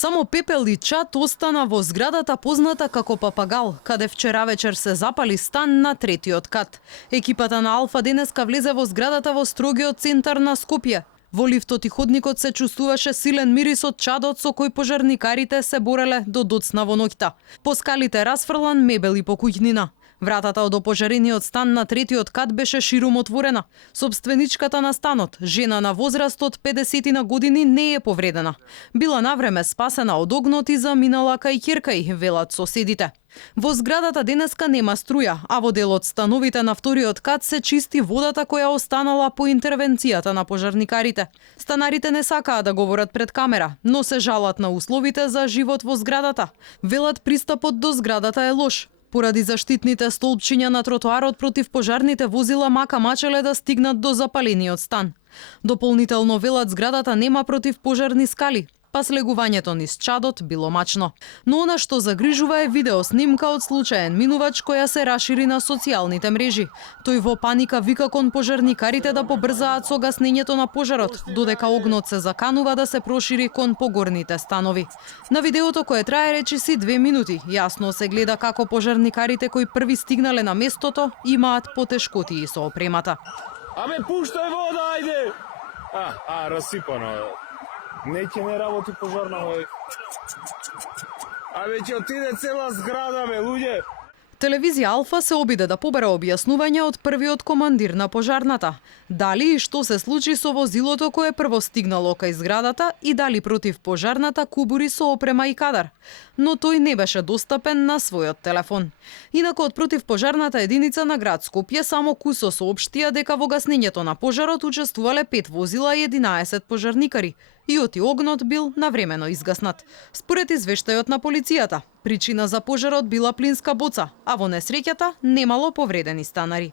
Само пепел и чад остана во зградата позната како Папагал, каде вчера вечер се запали стан на третиот кат. Екипата на Алфа денеска влезе во зградата во строгиот центар на Скопје. Во лифтот и ходникот се чувствуваше силен мирис од чадот со кој пожарникарите се бореле до доцна во ноќта. По скалите расфрлан мебел и по куќнина. Вратата од опожарениот стан на третиот кат беше ширум отворена. Собственичката на станот, жена на возраст од 50 на години, не е повредена. Била навреме спасена од огнот и заминала кај ќеркај, велат соседите. Во зградата денеска нема струја, а во дел од становите на вториот кат се чисти водата која останала по интервенцијата на пожарникарите. Станарите не сакаат да говорат пред камера, но се жалат на условите за живот во зградата. Велат пристапот до зградата е лош. Поради заштитните столбчиња на тротоарот против пожарните возила мака мачеле да стигнат до запалениот стан. Дополнително велат зградата нема противпожарни скали, па слегувањето низ чадот било мачно. Но она што загрижува е видеоснимка од случаен минувач која се рашири на социјалните мрежи. Тој во паника вика кон пожарникарите да побрзаат со гаснењето на пожарот, додека огнот се заканува да се прошири кон погорните станови. На видеото кое трае речиси 2 минути, јасно се гледа како пожарникарите кои први стигнале на местото имаат потешкотии со опремата. Абе, пуштај вода, ајде! Расипано. Неќе не работи пожарна, бе. Абе, ќе отиде цела зграда, бе, луѓе. Телевизија Алфа се обиде да побере објаснување од првиот командир на пожарната. Дали и што се случи со возилото кое прво стигнало кај зградата и дали против пожарната кубури со опрема и кадар. Но тој не беше достапен на својот телефон. Инаку од против пожарната единица на град Скопје само кусо соопштија дека во гаснењето на пожарот учествувале 5 возила и 11 пожарникари. И оти огнот бил навремено изгаснат. Според извештајот на полицијата, причина за пожарот била плинска боца, а во несреќата немало повредени станари.